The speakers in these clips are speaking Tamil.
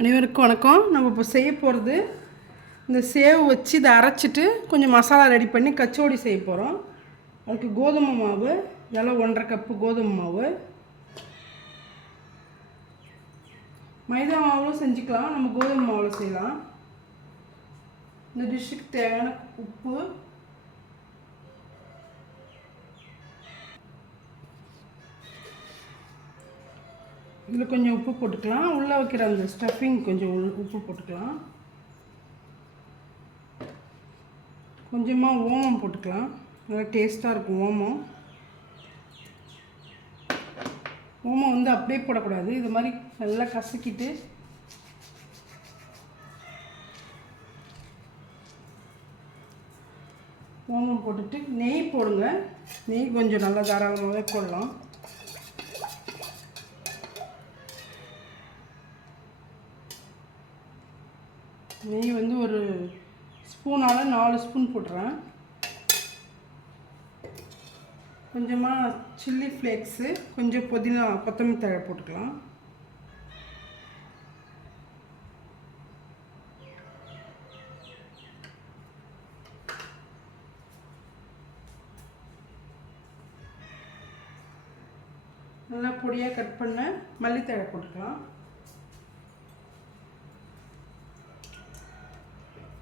அனைவருக்கும் வணக்கம். நம்ம இப்போ செய்ய போகிறது இந்த சேவு வச்சு இதை அரைச்சிட்டு கொஞ்சம் மசாலா ரெடி பண்ணி கச்சோடி செய்ய போகிறோம். அதுக்கு கோதுமை மாவு இதெல்லாம் 1.5 கப்பு கோதுமை மாவு, மைதா மாவும் செஞ்சுக்கலாம், நம்ம கோதுமை மாவில் செய்யலாம். இந்த டிஷ்ஷுக்கு தேவையான உப்பு, இதில் கொஞ்சம் உப்பு போட்டுக்கலாம். உள்ளே வைக்கிற அந்த ஸ்டஃபிங் கொஞ்சம் உப்பு போட்டுக்கலாம். கொஞ்சமாக ஓமம் போட்டுக்கலாம், நல்லா டேஸ்ட்டாக இருக்கும். ஓமம் வந்து அப்படியே போடக்கூடாது, இது மாதிரி நல்லா கசக்கிட்டு ஓமம் போட்டுட்டு நெய் போடுங்க. நெய் கொஞ்சம் நல்லா தாராளமாகவே போடலாம். நெய் வந்து ஒரு ஸ்பூனால் 4 ஸ்பூன் போட்டுறேன். கொஞ்சமாக சில்லி ஃப்ளேக்ஸு, கொஞ்சம் புதினா கொத்தமல்லி தழை போட்டுக்கலாம். நல்லா பொடியாக கட் பண்ண மல்லித்தழை போட்டுக்கலாம்.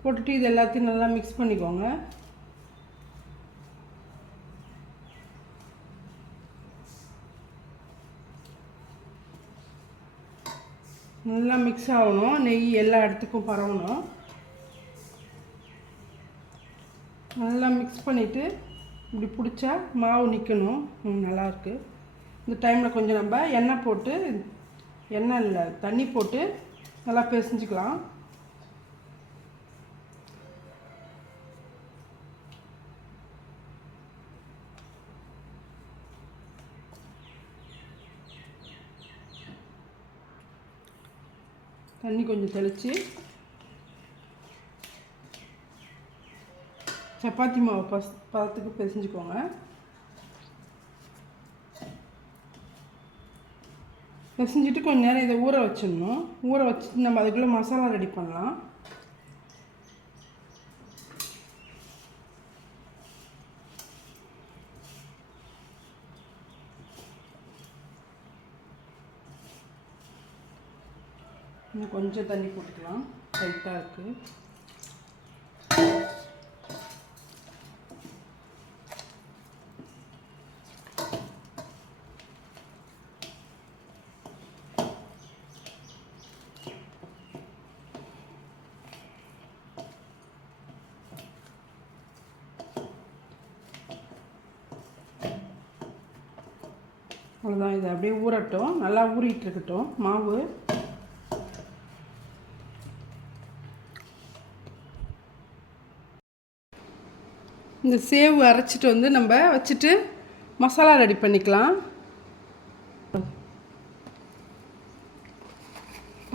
போட்டுட்டு இது எல்லாத்தையும் நல்லா மிக்ஸ் பண்ணிக்கோங்க. நல்லா மிக்ஸ் ஆகணும், நெய் எல்லா இடத்துக்கும் பரவணும். நல்லா மிக்ஸ் பண்ணிவிட்டு இப்படி பிடிச்சா மாவு நிற்கணும், நல்லாயிருக்கு. இந்த டைமில் கொஞ்சம் நம்ம எண்ணெய் போட்டு, எண்ணெய் இல்லை தண்ணி போட்டு நல்லா பிசைஞ்சிக்கலாம். தண்ணி கொஞ்சம் தெளித்து சப்பாத்தி மாவு பதத்துக்கு பிசைஞ்சுக்கோங்க. பிசைஞ்சிட்டு கொஞ்சம் நேரம் இதை ஊற வச்சிடணும். ஊற வச்சுட்டு நம்ம அதுக்குள்ளே மசாலா ரெடி பண்ணலாம். இன்னும் கொஞ்சம் தண்ணி போட்டுக்கலாம், டைட்டாக இருக்குது. அவ்வளோதான், இதை அப்படியே ஊறட்டும், நல்லா ஊறிட்டு இருக்கட்டும் மாவு. இந்த சேவு அரைச்சிட்டு வந்து நம்ம வச்சுட்டு மசாலா ரெடி பண்ணிக்கலாம்.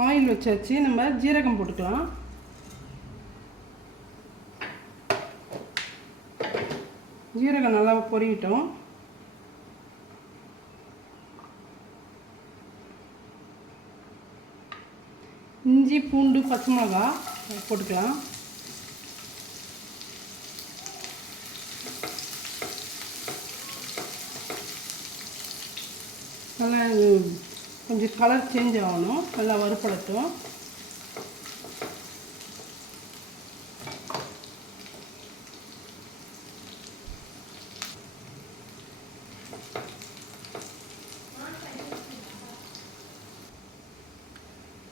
ஆயில் வச்சாச்சு, நம்ம ஜீரகம் போட்டுக்கலாம். ஜீரகம் நல்லா பொரியட்டும். இஞ்சி பூண்டு பச்சை மிளகாய் போட்டுக்கலாம். நல்லா கொஞ்சம் கலர் சேஞ்ச் ஆகணும், நல்லா வறுப்படட்டும்.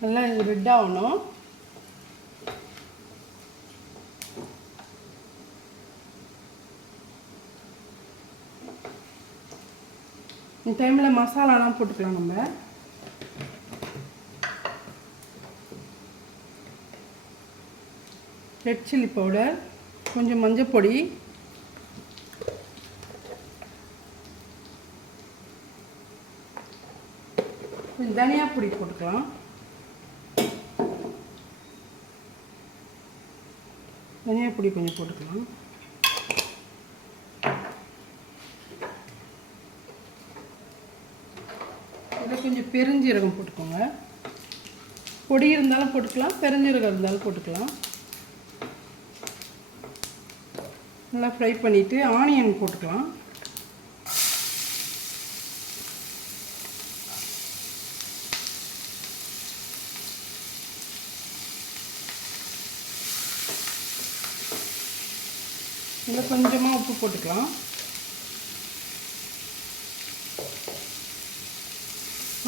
நல்லா இது ரெட் ஆகணும். இந்த டைமில் மசாலாலாம் போட்டுக்கலாம். நம்ம ரெட் சில்லி பவுடர், கொஞ்சம் மஞ்சள் பொடி, கொஞ்சம் தனியா பொடி போட்டுக்கலாம். தனியா பொடி கொஞ்சம் போட்டுக்கலாம். இதில் கொஞ்சம் பெருஞ்சீரகம் போட்டுக்கோங்க. பொடி இருந்தாலும் போட்டுக்கலாம், பெருஞ்சீரகம் இருந்தாலும் போட்டுக்கலாம். நல்லா ஃப்ரை பண்ணிவிட்டு ஆனியன் போட்டுக்கலாம். இதில் கொஞ்சமாக உப்பு போட்டுக்கலாம்.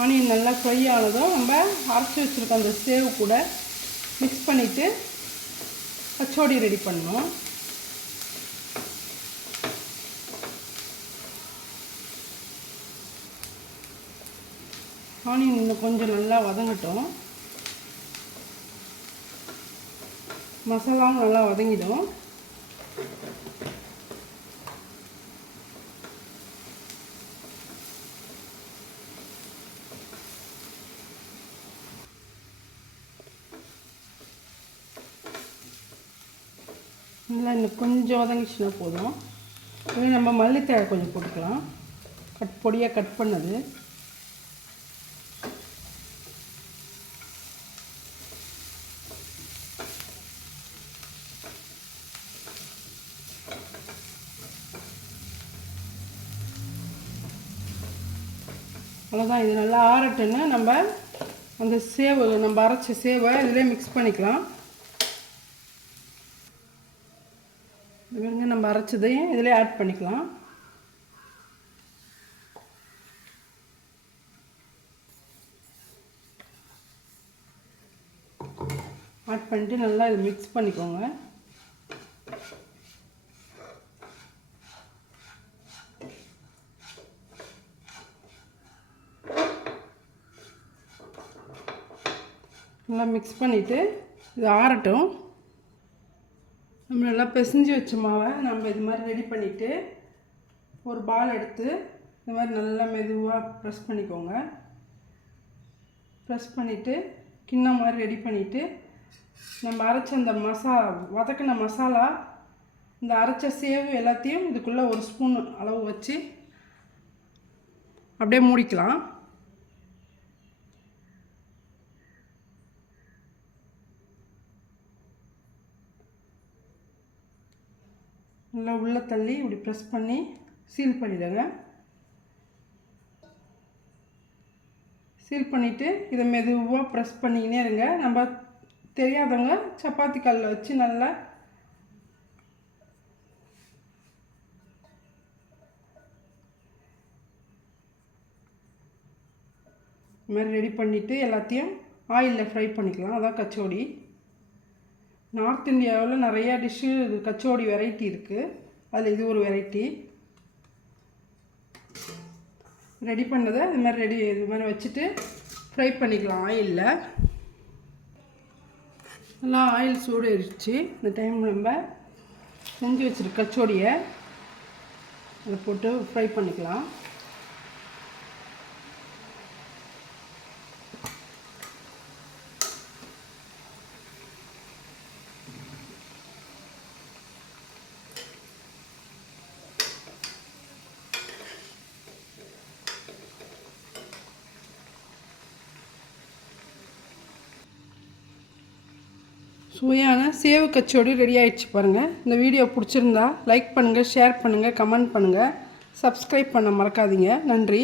ஆனியன் நல்லா ஃப்ரை ஆனதும் நம்ம அரைச்சி வச்சுருக்க அந்த சேவ் கூட மிக்ஸ் பண்ணிவிட்டு கச்சோடி ரெடி பண்ணணும். ஆனியன் இன்னும் கொஞ்சம் நல்லா வதங்கட்டும். மசாலாவும் நல்லா வதங்கிடும். நல்லா இன்னும் கொஞ்சம் வதங்கிச்சுன்னா போதும். இதுவே நம்ம மல்லித்தழை கொஞ்சம் போட்டுக்கலாம், பொடியாக கட் பண்ணது. அவ்வளோதான். இது நல்லா ஆறட்டுன்னு நம்ம அந்த சேவை, நம்ம அரைச்ச சேவை இதிலே மிக்ஸ் பண்ணிக்கலாம். இதுங்க நம்ம அரைச்சதையும் இதிலே ஆட் பண்ணிக்கலாம். ஆட் பண்ணிட்டு நல்லா இது மிக்ஸ் பண்ணிக்கோங்க. நல்லா மிக்ஸ் பண்ணிவிட்டு இது ஆறட்டும். நம்ம நல்லா பிசைஞ்சு வச்ச மாவை நம்ம இது மாதிரி ரெடி பண்ணிவிட்டு ஒரு பால் எடுத்து இந்த மாதிரி நல்லா மெதுவாக ப்ரெஸ் பண்ணிக்கோங்க. ப்ரெஸ் பண்ணிவிட்டு கிண்ணம் மாதிரி ரெடி பண்ணிவிட்டு நம்ம அரைச்ச அந்த வதக்கின மசாலா, இந்த அரைச்ச சேவு எல்லாத்தையும் இதுக்குள்ளே ஒரு ஸ்பூன் அளவு வச்சு அப்படியே மூடிக்கலாம். நல்லா உள்ளே தள்ளி இப்படி ப்ரெஸ் பண்ணி சீல் பண்ணிவிடுங்க. சீல் பண்ணிவிட்டு இதை மெதுவாக ப்ரெஸ் பண்ணிக்கினே இருங்க. நம்ம தெரியாதவங்க சப்பாத்தி கல்லில் வச்சு நல்லா இது மாதிரி ரெடி பண்ணிவிட்டு எல்லாத்தையும் ஆயிலில் ஃப்ரை பண்ணிக்கலாம். அதான் கச்சோடி. நார்த் இந்தியாவில் நிறையா டிஷ்ஷு கச்சோடி வெரைட்டி இருக்குது. அதில் இது ஒரு வெரைட்டி. ரெடி பண்ணதை இது மாதிரி வச்சுட்டு ஃப்ரை பண்ணிக்கலாம் ஆயிலில். நல்லா ஆயில் சூடு ஆயிடுச்சு. இந்த டைம் நம்ம செஞ்சு வச்சுருக்க கச்சோடியை அதை போட்டு ஃப்ரை பண்ணிக்கலாம். சுவையான சேவு கச்சோடி ரெடி ஆகிடுச்சு பாருங்கள். இந்த வீடியோ பிடிச்சிருந்தா லைக் பண்ணுங்கள், ஷேர் பண்ணுங்கள், கமெண்ட் பண்ணுங்கள், சப்ஸ்கிரைப் பண்ண மறக்காதீங்க. நன்றி.